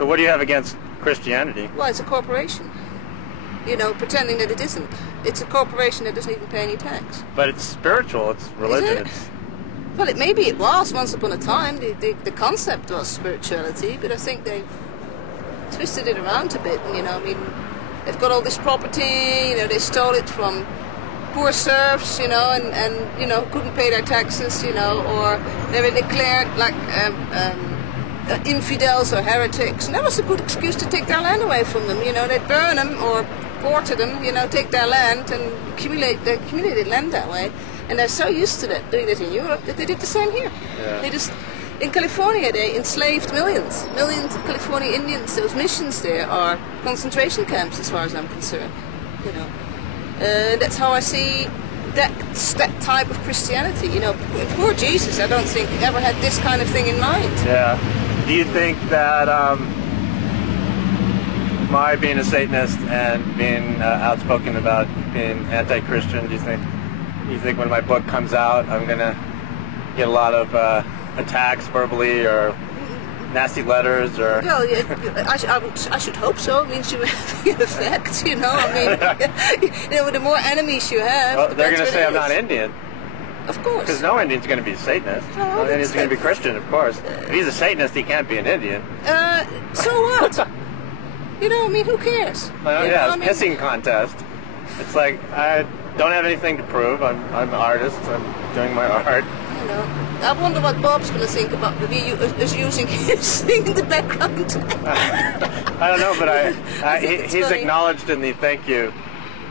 So what do you have against Christianity? Well, it's a corporation. You know, pretending that it isn't. It's a corporation that doesn't even pay any tax. But it's spiritual. It's religion. Well, maybe it was once upon a time. The concept was spirituality, but I think they've twisted it around a bit. And, you know, I mean, they've got all this property. You know, they stole it from poor serfs. You know, and you know, couldn't pay their taxes. You know, or they were declared like infidels or heretics. And that was a good excuse to take their land away from them. You know, they'd burn them or quarter them. You know, take their land and accumulated land that way. And they're so used to that, doing it in Europe, that they did the same here. Yeah. They just, in California, they enslaved millions of California Indians. Those missions there are concentration camps, as far as I'm concerned. You know, that's how I see that type of Christianity. You know, poor Jesus, I don't think ever had this kind of thing in mind. Yeah. Do you think that my being a Satanist and being outspoken about being anti-Christian, do you think when my book comes out, I'm gonna get a lot of attacks verbally or nasty letters? Or well, yeah, I should hope so. It means you have an effect, you know. I mean, you know, the more enemies you have, well, they're gonna say I'm not Indian. Of course. Because no Indian's gonna be a Satanist. No Indian's gonna be Christian, of course. If he's a Satanist, he can't be an Indian. So what? You know, I mean, who cares? Well, yeah, it's a pissing contest. It's like I don't have anything to prove. I'm an artist. I'm doing my art. You know, I wonder what Bob's going to think about me using his thing in the background. I don't know, but he's acknowledged in the thank you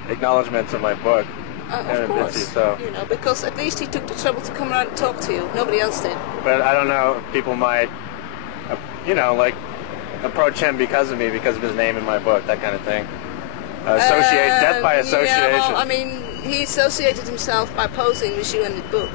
acknowledgments of my book. Of course, so. You know, because at least he took the trouble to come around and talk to you. Nobody else did. But I don't know, people might, you know, like, approach him because of me, because of his name in my book, that kind of thing. Death by association. Yeah, well, I mean, he associated himself by posing with you in the book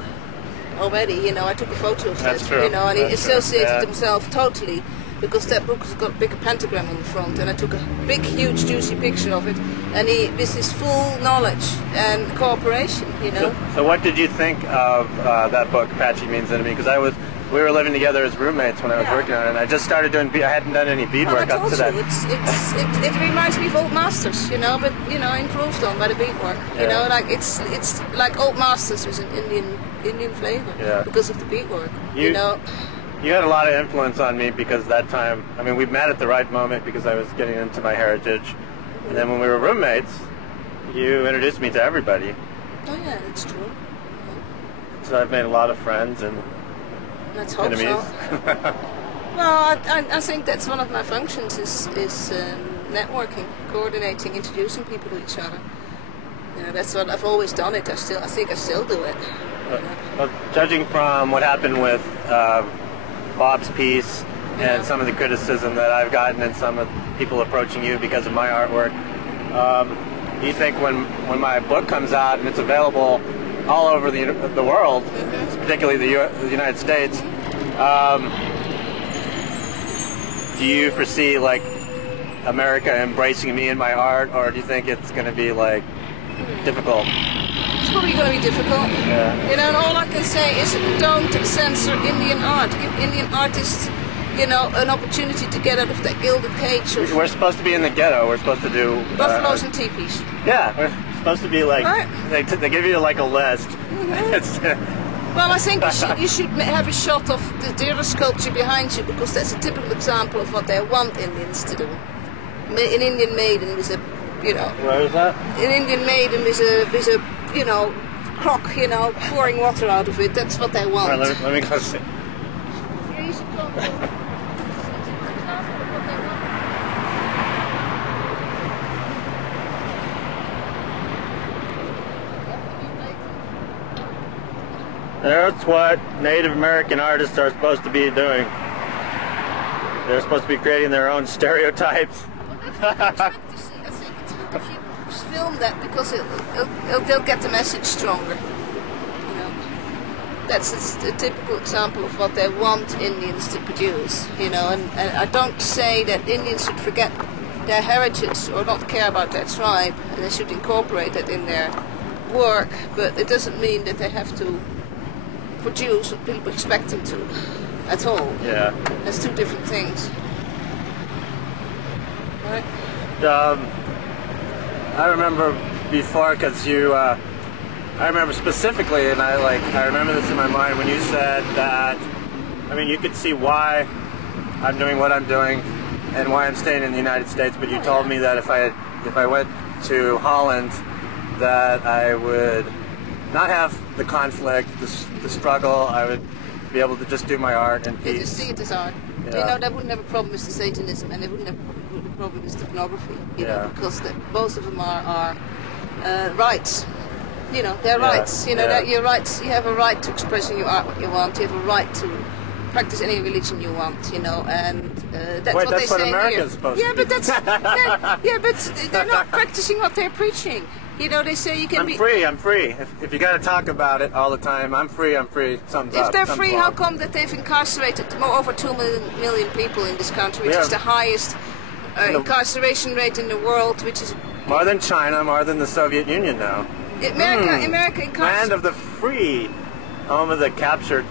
already. You know, I took a photo of That's that. true. You know, and he associated Yeah. himself totally, because that book has got a big pentagram on the front, and I took a big, huge, juicy picture of it, and this is full knowledge and cooperation. You know. So what did you think of that book, Apache Means Enemy? Because we were living together as roommates when I was working on it, and I just started doing I hadn't done any beadwork up to that. It reminds me of Old Masters, you know, but you know, improved on by the beadwork. You know, like it's like Old Masters was an Indian flavor because of the beadwork. You know. You had a lot of influence on me because that time, I mean, we met at the right moment because I was getting into my heritage, and then when we were roommates, you introduced me to everybody. Oh yeah, that's true. So I've made a lot of friends and let's hope enemies. So. Well, I think that's one of my functions is networking, coordinating, introducing people to each other. You know, that's what I've always done. I think I still do it. Well, judging from what happened with Bob's piece and some of the criticism that I've gotten and some of people approaching you because of my artwork, do you think when my book comes out and it's available all over the world, particularly the United States, do you foresee like America embracing me and my art, or do you think it's going to be like difficult? It's probably going to be difficult. Yeah. You know, and all I can say is don't censor Indian art. Give Indian artists, you know, an opportunity to get out of that gilded cage. We're supposed to be in the ghetto. We're supposed to do buffaloes and teepees. Yeah, we're supposed to be like they give you like a list. Well, I think you should have a shot of the other sculpture behind you, because that's a typical example of what they want Indians to do. An Indian maiden with a, you know. Where is that? An Indian maiden with a you know, crock, you know, pouring water out of it. That's what they want. All right, let me go see. Yeah, you should go. That's what Native American artists are supposed to be doing. They're supposed to be creating their own stereotypes. I think it's good if you film that, because they'll get the message stronger. You know, that's a typical example of what they want Indians to produce. You know, and I don't say that Indians should forget their heritage or not care about their tribe, and they should incorporate that in their work. But it doesn't mean that they have to produce what people expect them to at all. Yeah. That's two different things. Right. I remember before, because you, I remember specifically, and I remember this in my mind when you said that, I mean, you could see why I'm doing what I'm doing and why I'm staying in the United States, but you told me that if I went to Holland, that I would not have the conflict, the struggle. I would be able to just do my art in peace. They just see it as art. Yeah. You know, they wouldn't have a problem with the Satanism, and they wouldn't have a problem with the pornography. You know, because both of them are rights. You know, they're rights. You know, that your rights. You have a right to expressing your art what you want. You have a right to practice any religion you want. You know, and that's what they say America's here. supposed to Yeah, but that's but they're not practicing what they're preaching. You know, they say you can be... I'm free. If you got to talk about it all the time, I'm free. Thumbs up. If they're free, how come that they've incarcerated over 2 million people in this country, which is the highest incarceration rate in the world, which is... More than China, more than the Soviet Union now. America incarcerates... Land of the free, home of the captured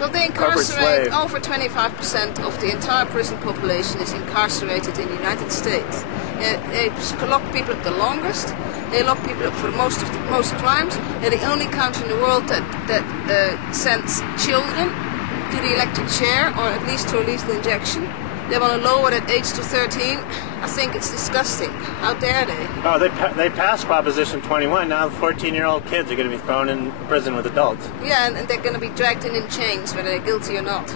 Well, they incarcerate over 25% of the entire prison population is incarcerated in the United States. They lock people up the longest. They lock people up for most crimes. They're the only country in the world that sends children to the electric chair, or at least to a lethal injection. They want to lower that age to 13. I think it's disgusting. How dare they? Oh, they passed Proposition 21. Now 14-year-old kids are going to be thrown in prison with adults. Yeah, and they're going to be dragged in chains, whether they're guilty or not.